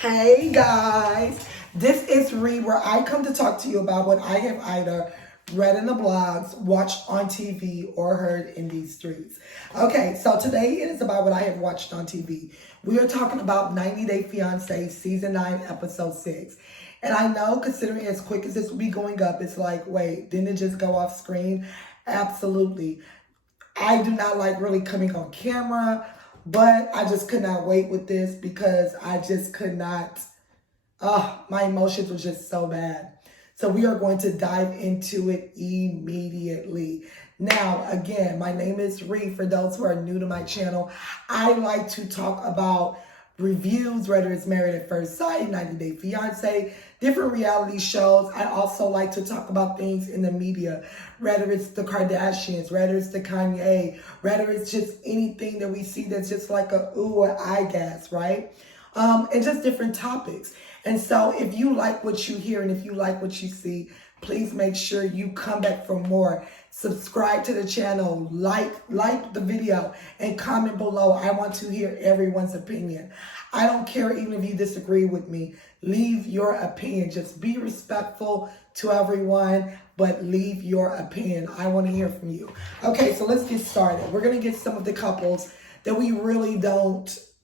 Hey guys, this is Ree, where I come to talk to you about what I have either read in the blogs, watched on TV, or heard in these streets. Okay, so today it is about what I have watched on TV. We are talking about 90 Day Fiance Season 9 Episode 6. And I know, considering as quick as this will be going up, it's like, wait, didn't it just go off screen? Absolutely. I do not like really coming on camera, but I just could not wait with this because I just could not. My emotions were just so bad. So we are going to dive into it immediately. Now, again, my name is Ree. For those who are new to my channel, I like to talk about reviews, whether it's Married at First Sight, 90 Day Fiance, different reality shows. I also like to talk about things in the media, whether it's the Kardashians, whether it's the Kanye, whether it's just anything that we see that's just like a ooh or eye gas, right? And just different topics. And so if you like what you hear and if you like what you see, please make sure you come back for more. Subscribe to the channel, like the video, and comment below. I want to hear everyone's opinion. I don't care even if you disagree with me. Leave your opinion. Just be respectful to everyone, but leave your opinion. I want to hear from you. Okay, so let's get started. We're going to get some of the couples that we really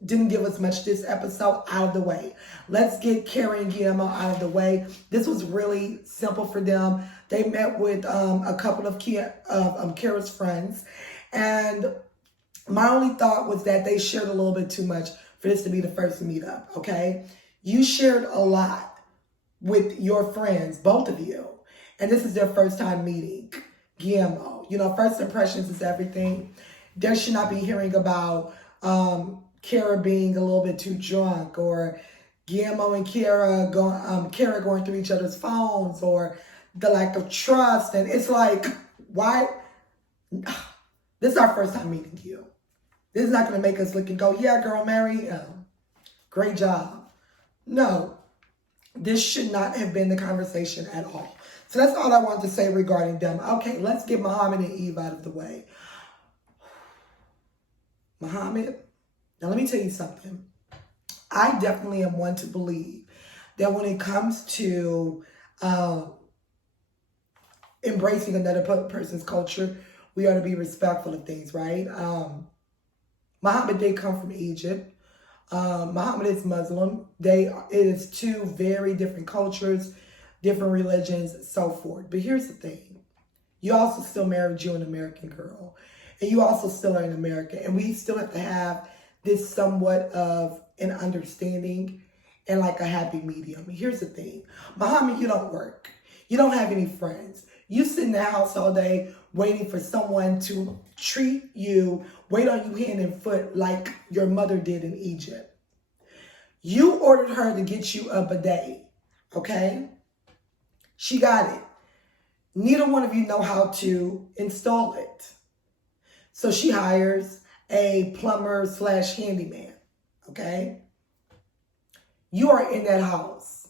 didn't give us much this episode out of the way. Let's get Kara and Guillermo out of the way. This was really simple for them. They met with a couple of Kara's friends, and my only thought was that they shared a little bit too much for this to be the first meetup, okay? You shared a lot with your friends, both of you, and this is their first time meeting. Guillermo, first impressions is everything. They should not be hearing about Kara being a little bit too drunk, or Guillermo and Kara going through each other's phones, or the lack of trust. And it's like, why? This is our first time meeting you. This is not going to make us look and go, yeah, girl, Mary, great job. No, this should not have been the conversation at all. So that's all I wanted to say regarding them. Okay, let's get Muhammad and Eve out of the way. Muhammad, now let me tell you something. I definitely am one to believe that when it comes to embracing another person's culture, we ought to be respectful of things, right? Muhammad did come from Egypt. Muhammad is Muslim. It is two very different cultures, different religions, so forth. But here's the thing. You also still married you an American girl. And you also still are in America. And we still have to have this somewhat of an understanding and like a happy medium. Here's the thing. Muhammad, you don't work. You don't have any friends. You sit in the house all day waiting for someone to treat you, wait on you hand and foot like your mother did in Egypt. You ordered her to get you a bidet, okay? She got it. Neither one of you know how to install it. So she hires a plumber / handyman, okay? You are in that house.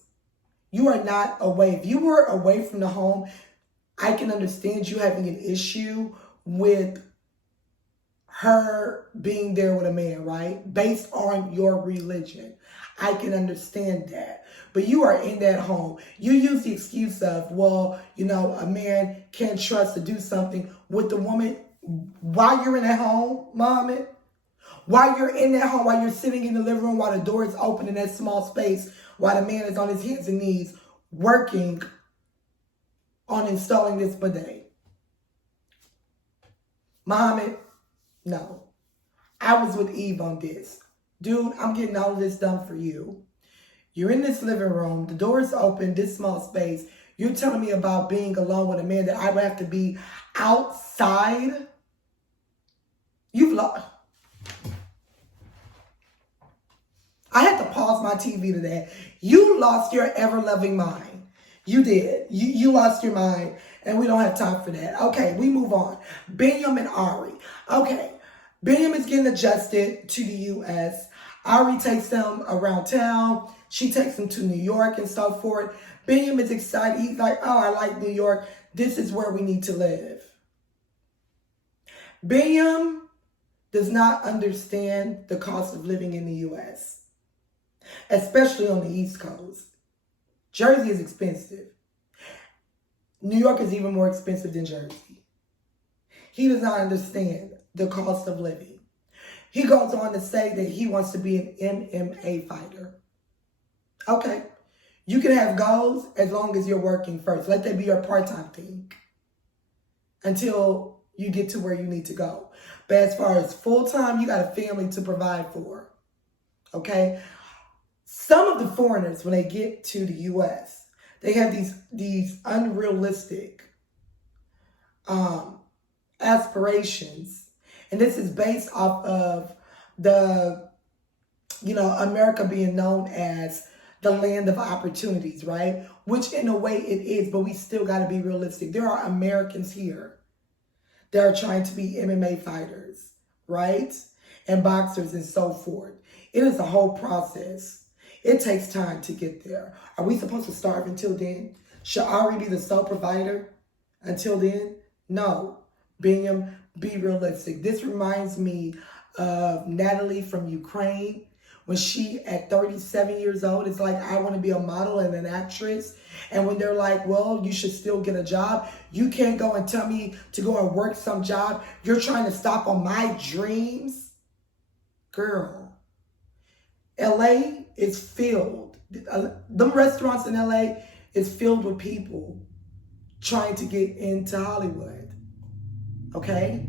You are not away. If you were away from the home, I can understand you having an issue with her being there with a man, right? Based on your religion. I can understand that. But you are in that home. You use the excuse of, well, a man can't trust to do something with the woman while you're in that home, Muhammad. While you're in that home, while you're sitting in the living room, while the door is open in that small space, while the man is on his hands and knees working on installing this bidet. Muhammad, no. I was with Eve on this. Dude, I'm getting all of this done for you. You're in this living room. The door is open, this small space. You're telling me about being alone with a man that I would have to be outside? You've lost. I had to pause my TV today. You lost your ever-loving mind. You did. You lost your mind, and we don't have time for that. Okay, we move on. Binyam and Ari. Okay, Binyam is getting adjusted to the U.S. Ari takes them around town. She takes them to New York and so forth. Binyam is excited. He's like, oh, I like New York. This is where we need to live. Binyam does not understand the cost of living in the U.S. especially on the East Coast. Jersey is expensive. New York is even more expensive than Jersey. He does not understand the cost of living. He goes on to say that he wants to be an MMA fighter. Okay. You can have goals as long as you're working first. Let that be your part-time thing until you get to where you need to go. But as far as full-time, you got a family to provide for. Okay? Some of the foreigners, when they get to the U.S., they have these unrealistic aspirations. And this is based off of the, America being known as the land of opportunities, right? Which in a way it is, but we still got to be realistic. There are Americans here that are trying to be MMA fighters, right? And boxers and so forth. It is a whole process. It takes time to get there. Are we supposed to starve until then? Should Ari be the sole provider until then? No. Binyam, be realistic. This reminds me of Natalie from Ukraine. When she, at 37 years old, is like, I want to be a model and an actress. And when they're like, well, you should still get a job. You can't go and tell me to go and work some job. You're trying to stop on my dreams. Girl, LA is filled. Them restaurants in LA is filled with people trying to get into Hollywood. Okay?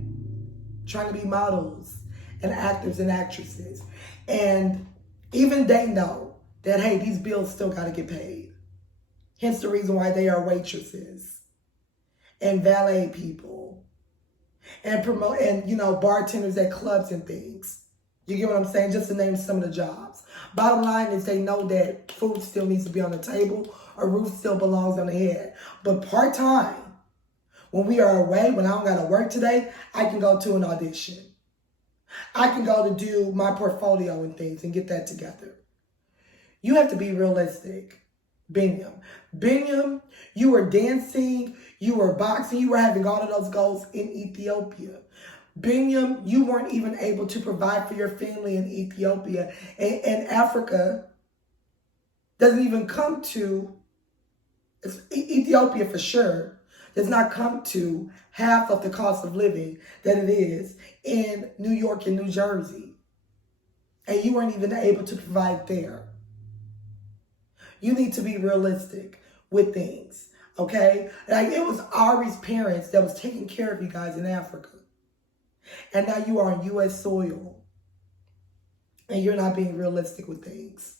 Trying to be models and actors and actresses. And even they know that, hey, these bills still got to get paid. Hence the reason why they are waitresses and valet people and bartenders at clubs and things. You get what I'm saying? Just to name some of the jobs. Bottom line is they know that food still needs to be on the table, a roof still belongs on the head. But part-time, when we are away, when I don't got to work today, I can go to an audition. I can go to do my portfolio and things and get that together. You have to be realistic. Binyam, you were dancing, you were boxing, you were having all of those goals in Ethiopia. Binyam, you weren't even able to provide for your family in Ethiopia. And Africa doesn't even come to, Ethiopia for sure, does not come to half of the cost of living that it is in New York and New Jersey. And you weren't even able to provide there. You need to be realistic with things, okay? Like, it was Ari's parents that was taking care of you guys in Africa. And now you are on U.S. soil. And you're not being realistic with things.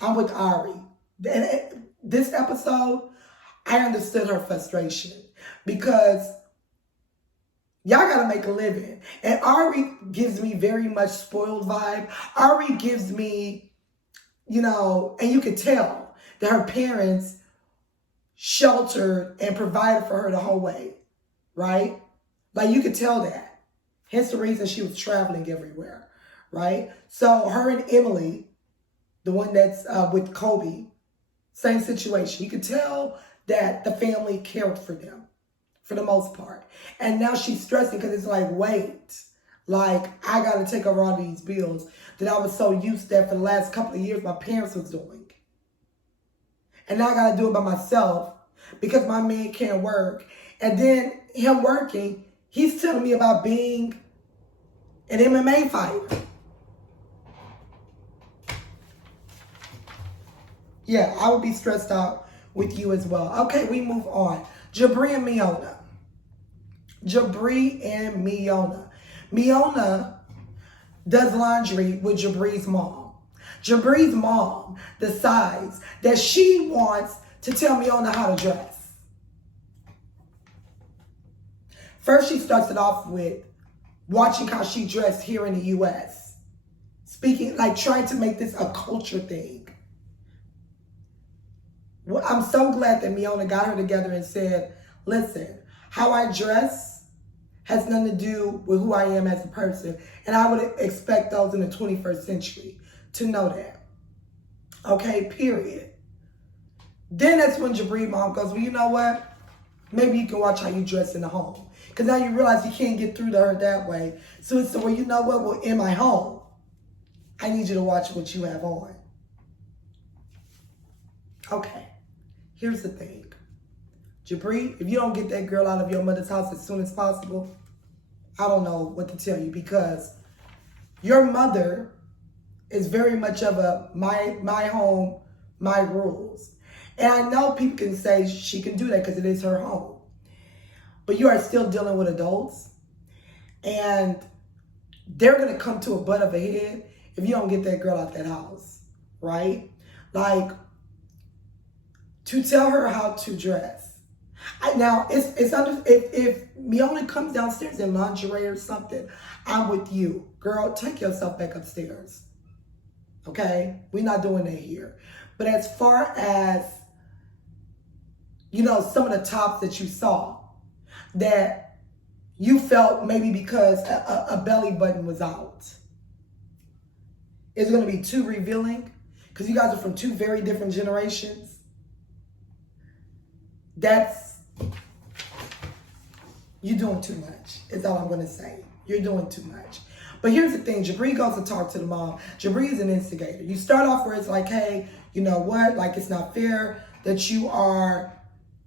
I'm with Ari. And this episode, I understood her frustration. Because y'all got to make a living. And Ari gives me very much spoiled vibe. Ari gives me, and you could tell that her parents sheltered and provided for her the whole way, right? Like, you could tell that. Hence the reason she was traveling everywhere, right? So her and Emily, the one that's with Kobe, same situation. You could tell that the family cared for them for the most part. And now she's stressing because it's like, wait, like, I got to take over all these bills that I was so used to for the last couple of years my parents was doing. And now I got to do it by myself because my man can't work. And then him working, he's telling me about being an MMA fighter. Yeah, I would be stressed out with you as well. Okay, we move on. Jabriya and Miona. Jabriya and Miona. Miona does laundry with Jabriya's mom. Jabriya's mom decides that she wants to tell Miona how to dress. First, she starts it off with watching how she dressed here in the U.S. Speaking, like, trying to make this a culture thing. Well, I'm so glad that Miona got her together and said, listen, how I dress has nothing to do with who I am as a person. And I would expect those in the 21st century to know that. Okay, period. Then that's when Jabriya mom goes, well, you know what? Maybe you can watch how you dress in the home. Because now you realize you can't get through to her that way. So it's the way, you know what? Well, in my home, I need you to watch what you have on. Okay, here's the thing. Jabri, if you don't get that girl out of your mother's house as soon as possible, I don't know what to tell you, because your mother is very much of a my home, my rules. And I know people can say she can do that because it is her home. But you are still dealing with adults, and they're going to come to a butt of a head if you don't get that girl out that house, right? Like, to tell her how to dress. Now, it's under, if Miona comes downstairs in lingerie or something, I'm with you. Girl, take yourself back upstairs. Okay? We're not doing that here. But as far as, you know, some of the tops that you saw, that you felt maybe because a belly button was out, it's going to be too revealing, because you guys are from two very different generations. You're doing too much, is all I'm going to say. You're doing too much. But here's the thing. Jabri goes to talk to the mom. Jabri is an instigator. You start off where it's like, hey, you know what? Like, it's not fair that you are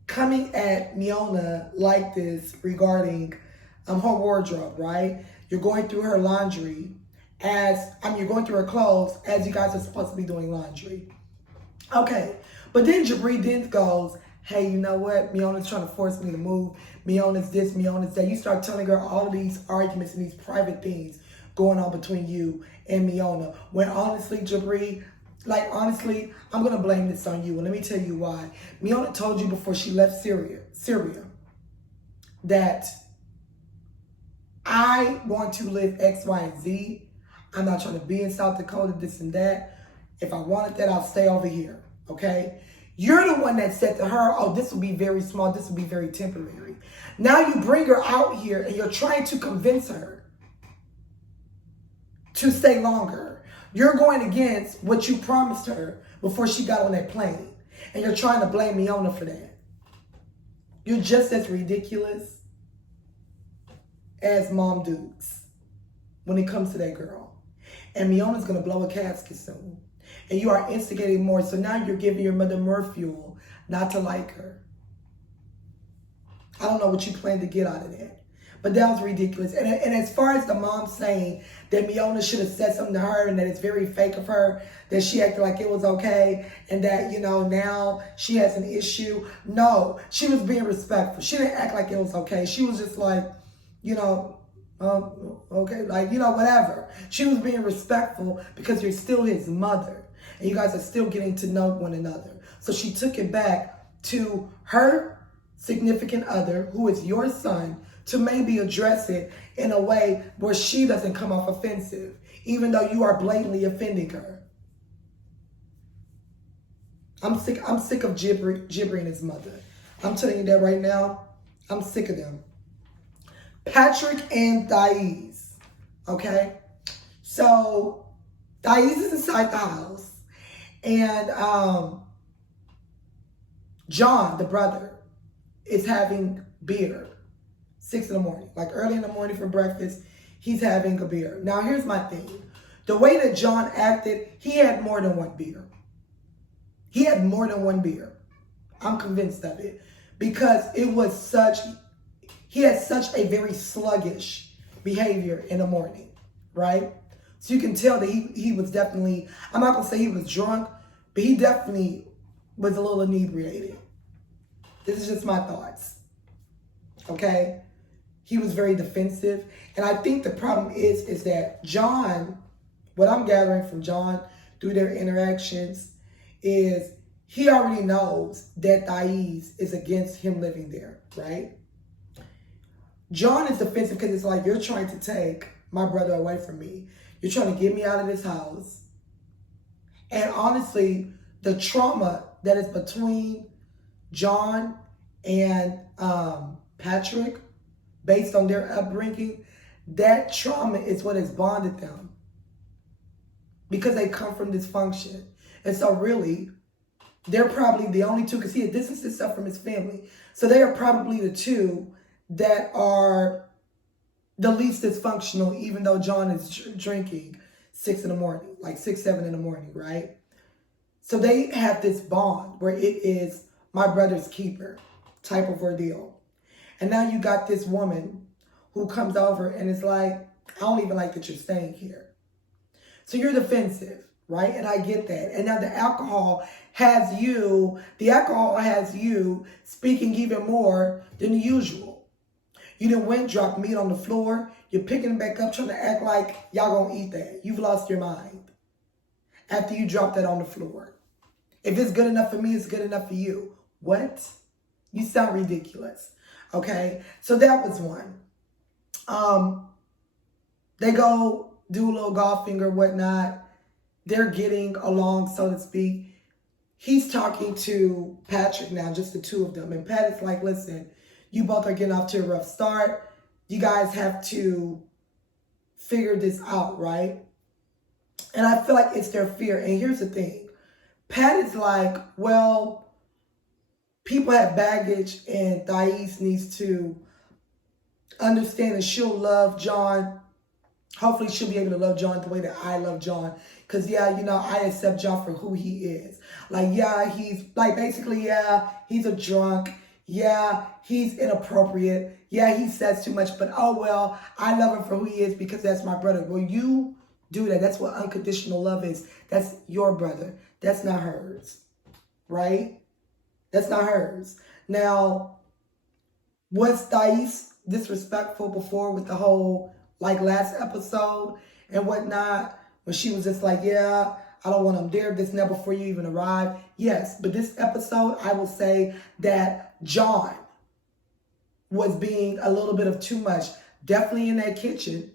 coming at Miona like this regarding her wardrobe, right? You're going through her laundry you're going through her clothes as you guys are supposed to be doing laundry. Okay. But then Jabri then goes, hey, you know what? Miona's trying to force me to move. Miona's this, Miona's that. You start telling her all of these arguments and these private things going on between you and Miona. When honestly, Jabri, like, honestly, I'm going to blame this on you. And let me tell you why. Miona told you before she left Syria, that I want to live X, Y, and Z. I'm not trying to be in South Dakota, this and that. If I wanted that, I'll stay over here. Okay? You're the one that said to her, oh, this will be very small. This will be very temporary. Now you bring her out here and you're trying to convince her to stay longer. You're going against what you promised her before she got on that plane. And you're trying to blame Miona for that. You're just as ridiculous as Mom Dukes when it comes to that girl. And Miona's going to blow a casket soon. And you are instigating more. So now you're giving your mother more fuel not to like her. I don't know what you plan to get out of that. But that was ridiculous. And as far as the mom saying that Miona should have said something to her and that it's very fake of her, that she acted like it was okay and that, you know, now she has an issue. No, she was being respectful. She didn't act like it was okay. She was just like, you know, okay, like, you know, whatever. She was being respectful because you're still his mother and you guys are still getting to know one another. So she took it back to her significant other, who is your son, to maybe address it in a way where she doesn't come off offensive, even though you are blatantly offending her. I'm sick of Jabri and his mother. I'm telling you that right now. I'm sick of them. Patrick and Thais. Okay? So Thais is inside the house. And John, the brother, is having beer. 6 in the morning. Like early in the morning for breakfast, he's having a beer. Now, here's my thing. The way that John acted, he had more than one beer. He had more than one beer. I'm convinced of it. Because he had such a very sluggish behavior in the morning, right? So you can tell that he was definitely, I'm not going to say he was drunk, but he definitely was a little inebriated. This is just my thoughts, okay? He was very defensive. And I think the problem is that John, what I'm gathering from John through their interactions is he already knows that Thais is against him living there, right? John is defensive because it's like, you're trying to take my brother away from me. You're trying to get me out of this house. And honestly, the trauma that is between John and Patrick, based on their upbringing, that trauma is what has bonded them. Because they come from dysfunction. And so really, they're probably the only two, because he had distanced himself from his family. So they are probably the two that are the least dysfunctional, even though John is drinking 6 in the morning, like 6, 7 in the morning, right? So they have this bond where it is my brother's keeper type of ordeal. And now you got this woman who comes over and is like, I don't even like that you're staying here. So you're defensive, right? And I get that. And now the alcohol has you speaking even more than usual. You done went, dropped meat on the floor. You're picking it back up, trying to act like y'all gonna eat that. You've lost your mind after you drop that on the floor. If it's good enough for me, it's good enough for you. What? You sound ridiculous. Okay? So that was one. They go do a little golfing or whatnot. They're getting along, so to speak. He's talking to Patrick now, just the two of them. And Pat is like, listen, you both are getting off to a rough start. You guys have to figure this out, right? And I feel like it's their fear. And here's the thing. Pat is like, well, people have baggage and Thais needs to understand that she'll love John. Hopefully she'll be able to love John the way that I love John. Because, yeah, you know, I accept John for who he is. Like, yeah, he's, like, basically, yeah, he's a drunk. Yeah, he's inappropriate. Yeah, he says too much. But, oh, well, I love him for who he is because that's my brother. Well, you do that. That's what unconditional love is. That's your brother. That's not hers. Right? That's not hers. Now, was Thais disrespectful before with the whole, like, last episode and whatnot? When she was just like, yeah, I don't want him there this now before you even arrive. Yes, but this episode, I will say that John was being a little bit of too much. Definitely in that kitchen,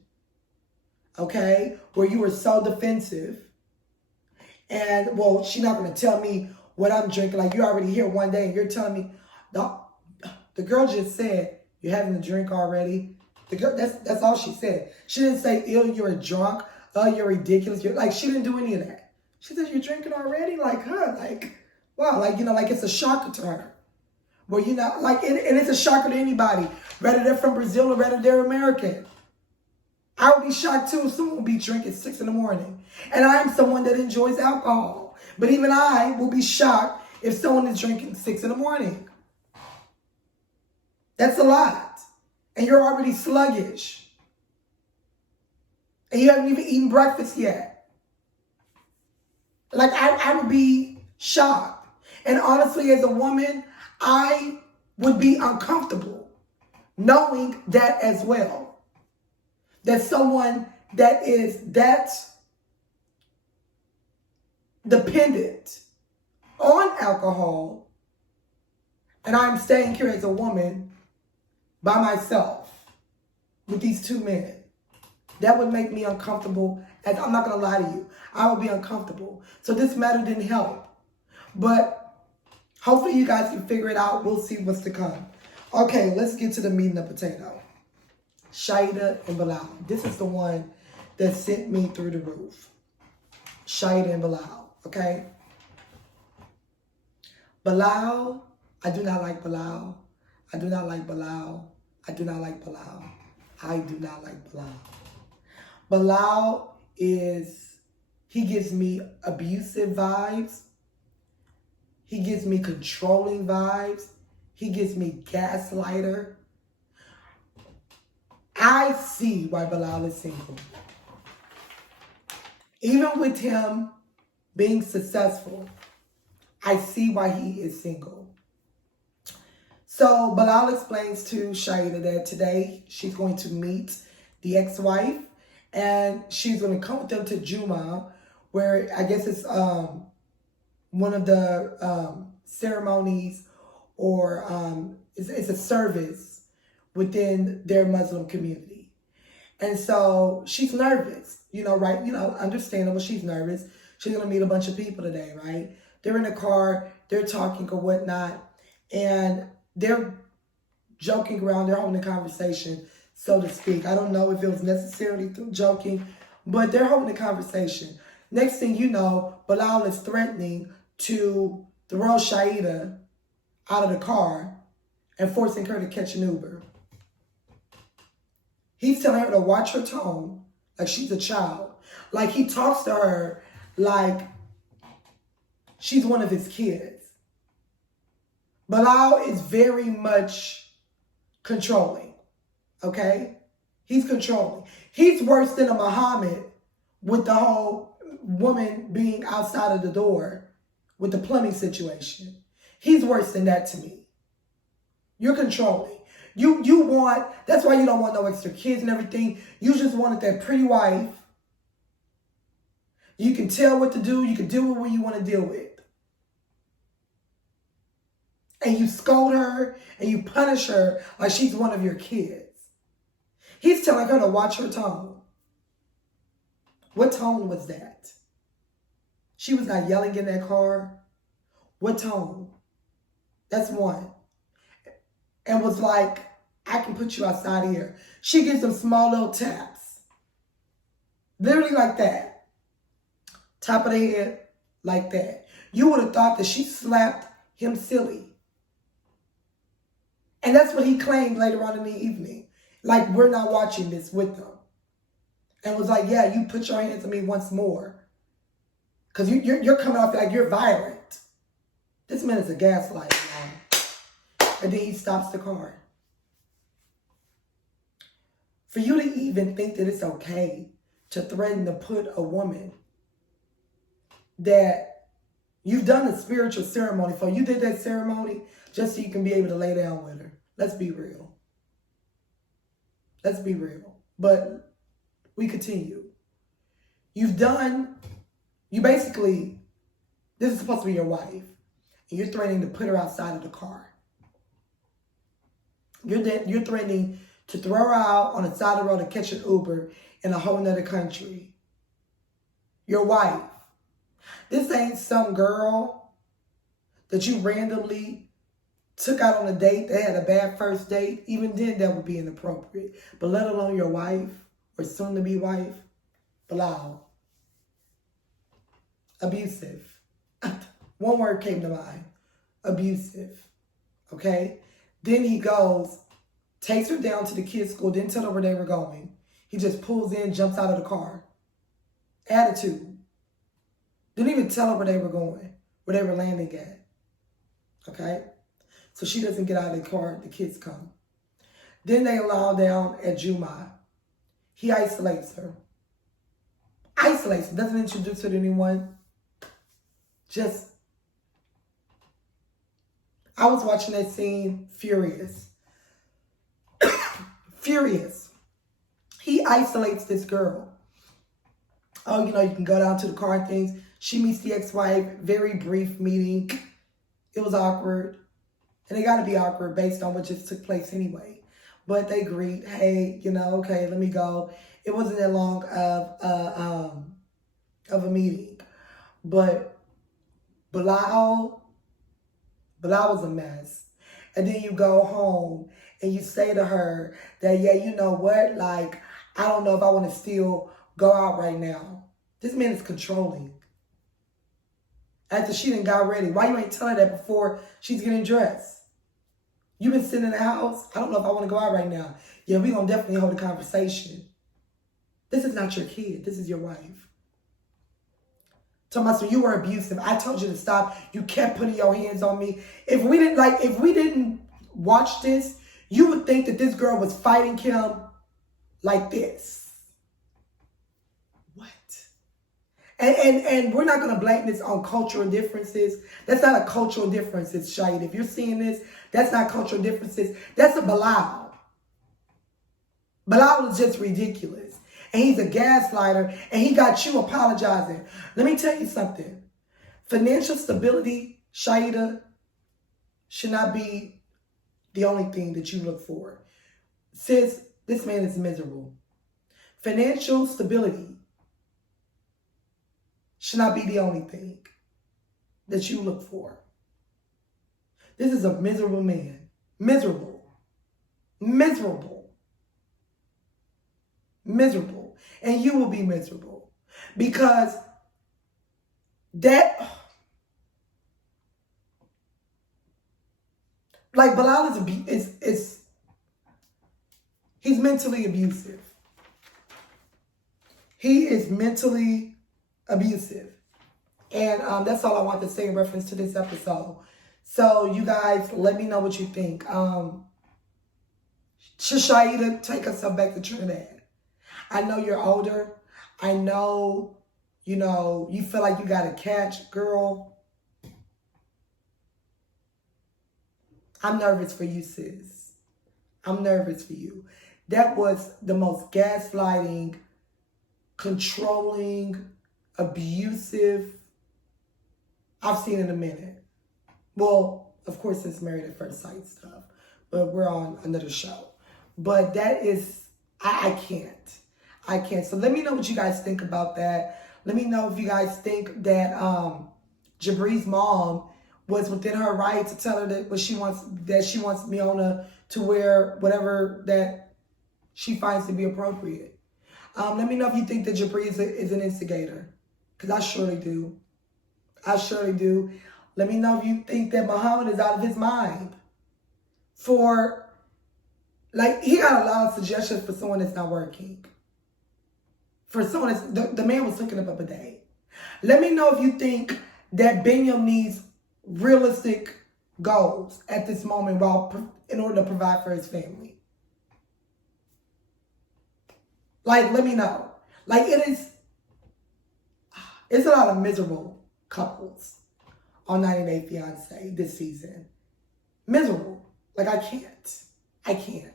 okay, where you were so defensive. And, well, she's not going to tell me what I'm drinking. Like, you're already here one day and you're telling me, the girl just said, you're having a drink already. The girl, that's all she said. She didn't say, ew, you're a drunk. Oh, you're ridiculous. Like, she didn't do any of that. She said, you're drinking already? Like, huh? Like, wow. Like, you know, like it's a shocker to her. Well, you know, like, and it's a shocker to anybody. Whether they're from Brazil or whether they're American. I would be shocked too if someone would be drinking 6 in the morning. And I am someone that enjoys alcohol. But even I will be shocked if someone is drinking 6 in the morning. That's a lot. And you're already sluggish. And you haven't even eaten breakfast yet. Like, I would be shocked. And honestly, as a woman, I would be uncomfortable knowing that as well. That someone that is that dependent on alcohol, and I'm staying here as a woman by myself with these two men. That would make me uncomfortable. And I'm not going to lie to you. I would be uncomfortable. So this matter didn't help. But hopefully you guys can figure it out. We'll see what's to come. Okay, let's get to the meat and the potato. Shaida and Bilal. This is the one that sent me through the roof. Shaida and Bilal. Okay? Bilal. I do not like Bilal. I do not like Bilal. I do not like Bilal. I do not like Bilal. Bilal he gives me abusive vibes. He gives me controlling vibes. He gives me gaslighter. I see why Bilal is single. Even with him being successful, I see why he is single. So Bilal explains to Shaida that today she's going to meet the ex-wife and she's going to come with them to Juma, where I guess it's one of the ceremonies or it's a service within their Muslim community. And so she's nervous, you know, right? You know, understandable. She's nervous. She's going to meet a bunch of people today, right? They're in the car, they're talking or whatnot, and they're joking around, they're holding a conversation, so to speak. I don't know if it was necessarily through joking, but they're holding a conversation. Next thing you know, Bilal is threatening to throw Shaida out of the car and forcing her to catch an Uber. He's telling her to watch her tone like she's a child. Like he talks to her like she's one of his kids. Bilal is very much controlling, okay? He's controlling. He's worse than a Muhammad with the whole woman being outside of the door with the plumbing situation. He's worse than that to me. You're controlling. You want, that's why you don't want no extra kids and everything. You just wanted that pretty wife. You can tell what to do. You can deal with what you want to deal with. And you scold her and you punish her like she's one of your kids. He's telling her to watch her tone. What tone was that? She was not yelling in that car. What tone? That's one. And was like, I can put you outside of here. She gives them small little taps. Literally like that. Top of the head, like that. You would have thought that she slapped him silly. And that's what he claimed later on in the evening. Like, we're not watching this with them. And was like, yeah, you put your hands on me once more. Because you're coming off like you're violent. This man is a gaslighter, y'all. And then he stops the car. For you to even think that it's okay to threaten to put a woman that you've done the spiritual ceremony for. You did that ceremony just so you can be able to lay down with her. Let's be real. Let's be real. But we continue. You basically, this is supposed to be your wife. And you're threatening to put her outside of the car. You're threatening to throw her out on the side of the road and catch an Uber in a whole nother country. Your wife. This ain't some girl that you randomly took out on a date. They had a bad first date. Even then, that would be inappropriate. But let alone your wife or soon-to-be wife. Bilal. Abusive. One word came to mind. Abusive. Okay? Then he goes, takes her down to the kids' school, didn't tell her where they were going. He just pulls in, jumps out of the car. Attitude. Didn't even tell her where they were going, where they were landing at. Okay? So she doesn't get out of the car, the kids come. Then they allow down at Juma. He isolates her. Isolates her, doesn't introduce her to anyone. Just, I was watching that scene, furious. Furious. He isolates this girl. Oh, you can go down to the car and things. She meets the ex-wife, very brief meeting. It was awkward. And it got to be awkward based on what just took place anyway. But they agreed, hey, okay, let me go. It wasn't that long of a meeting. But Bilal was a mess. And then you go home and you say to her that, yeah, you know what? Like, I don't know if I want to still go out right now. This man is controlling. After she done got ready. Why you ain't tell her that before she's getting dressed? You been sitting in the house? I don't know if I want to go out right now. Yeah, we going to definitely hold a conversation. This is not your kid. This is your wife. Thomas, you were abusive. I told you to stop. You kept putting your hands on me. If we didn't watch this, you would think that this girl was fighting him like this. What? And we're not going to blame this on cultural differences. That's not a cultural difference, Shahid. If you're seeing this, that's not cultural differences. That's a Bilal. Bilal is just ridiculous. And he's a gaslighter, and he got you apologizing. Let me tell you something. Financial stability, Shaida, should not be the only thing that you look for. Sis, this man is miserable. Financial stability should not be the only thing that you look for. This is a miserable man. Miserable. Miserable. Miserable. And you will be miserable. Because that, like Bilal is he's mentally abusive. He is mentally abusive. And that's all I want to say in reference to this episode. So you guys, let me know what you think. Should Shaida take herself back to Trinidad? I know you're older. I know, you feel like you got a catch, girl. I'm nervous for you, sis. I'm nervous for you. That was the most gaslighting, controlling, abusive I've seen in a minute. Well, of course, it's Married at First Sight stuff, but we're on another show. But that is, I can't. I can't. So let me know what you guys think about that. Let me know if you guys think that Jabriya's mom was within her right to tell her that she wants Miona to wear whatever that she finds to be appropriate. Let me know if you think that Jabriya is an instigator, because I surely do. I surely do. Let me know if you think that Muhammad is out of his mind. He got a lot of suggestions for someone that's not working. For someone that's, the man was hooking up a day. Let me know if you think that Binyam needs realistic goals at this moment in order to provide for his family. Let me know. It's a lot of miserable couples on 90 Day Fiance this season. Miserable. I can't.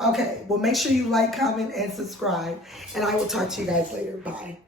Okay, well, make sure you like, comment, and subscribe, and I will talk to you guys later. Bye.